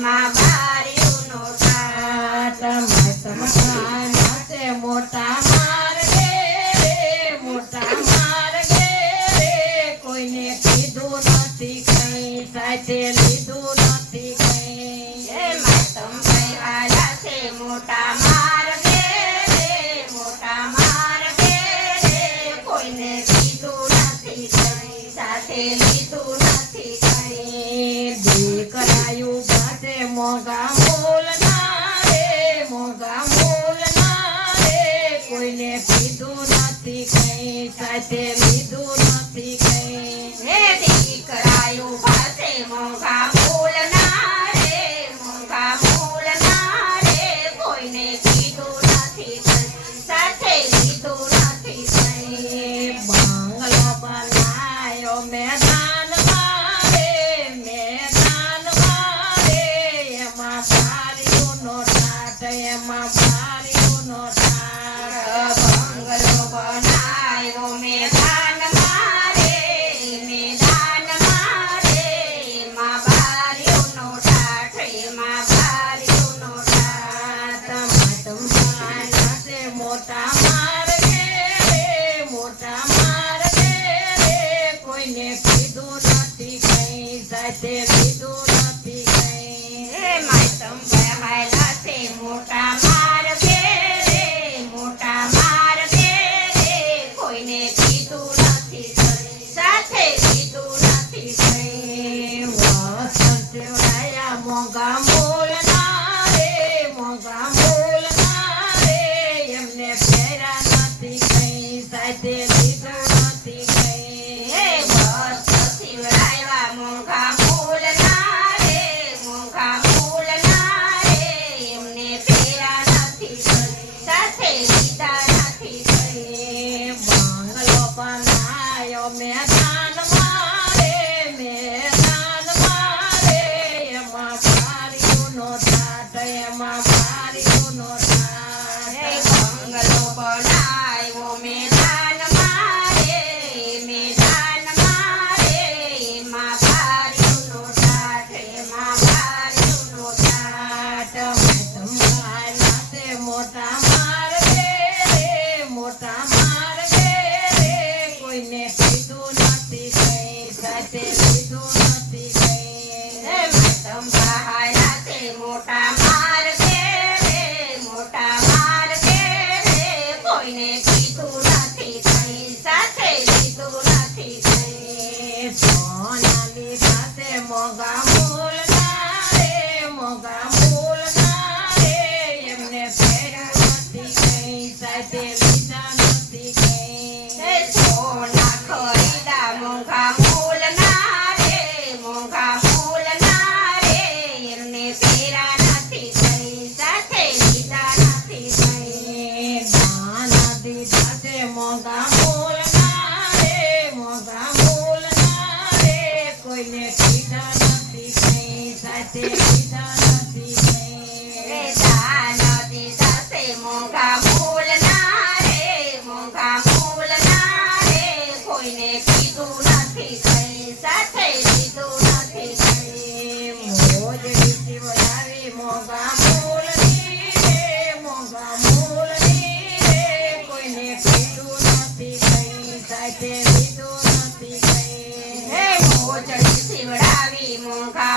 એમાં બારીઓનો ટાટ નાચે મોટા માર્ગે મોટા માર્ગે કોઈને કીધું નથી કઈ સાથે લીધું નથી કઈ એ માતમ ભાઈ છે મોટા માર્ગે મોટા માર્ગે કોઈને કીધું નથી કઈ સાથે લીધું નથી કઈ દીકરાયું ભાતે મોગા મૂલના રે મોગા મૂલના રે કોઈને કીધું નથી કઈ સાથે લીધું નથી કઈ હે દીકરાયું પાસે મોંઘા મૂલના રે મોંઘા મૂલના રે કોઈને કીધું નથી કઈ સાથે લીધું નથી કઈ બંગલો બનાયો મેદાનમાં રે એમાં બારીઓનો ટાટ એમાં બારીઓનો ટાટ બંગલો બનાવ્યો મેદાનમાં રે મેદાનમાં રે એમાં બારીઓનો ટાટ એમાં બારીઓનો ટાટ મોટા માર્ગે મોટા માર્ગે કોઈને કીધું નથી કઈ સાથે લીધું નથી કઈ હે માતમ બહાયલા છે મોટા માર્ગે રે મોટા માર્ગે રે કોઈને કીધું નથી કઈ સાથે લીધું નથી કઈ વસંત રાયા મોગા મૂલના રે મોગા મૂલના રે એમને ફેરા નથી કઈ સાથે લીધું નથી કઈ હે બસ શિવરાયવા મોંઘા મૂલના રે મોંઘા મૂલના રે એમને ફેરા નથી કઈ સાથે લીધા નથી કઈ બંગલો બનાયો મેદાનમાં રે એમાં બારીઓનો ટાટ એમાં બારીઓનો હે ટાટ બંગલો બનાવ્યો મેદાનમાં રે મેદાનમાં રે એમાં બારીઓનો ટાટ એમાં બારીઓનો ટાટ મોટા માર્ગે મોટા માર્ગે કોઈને કીધું નથી કઈ સાથે લીધું નથી કઈ હે માતમ બહાયલા છે મોટા માર્ગે રે મોટા માર્ગે રે કોઈને કીધું નથી કઈ સાથે લીધું નથી કઈ સોનાલી સાથે મોગા મૂલના રે મોગા મૂલના રે એમને ફેર્યું નથી કઈ સાથે લીધા નથી કઈ હે સોના ખરીદા મોંઘા મૂલના રે મોંઘા મૂલના રે એમને ફેરા નથી કઈ સાથે લીધા નથી કઈ દાના દીધા છે મોગા મૂલના રે મોગા મૂલના રે કોઈને કીધા નથી કઈ સાથે લીધા નથી રે કઈ દાન દીધા છે મોંઘા મૂલના રે મોંઘા મૂલના રે કોઈને કીધું નથી કઈ સાથે લીધું નથી કઈ મોજડી શિવરાવી મોગા મૂલની રે મોગા મૂલની રે કોઈને કીધું નથી કઈ સાથે લીધું નથી કઈ હે મોજડી શિવડાવી મોંઘા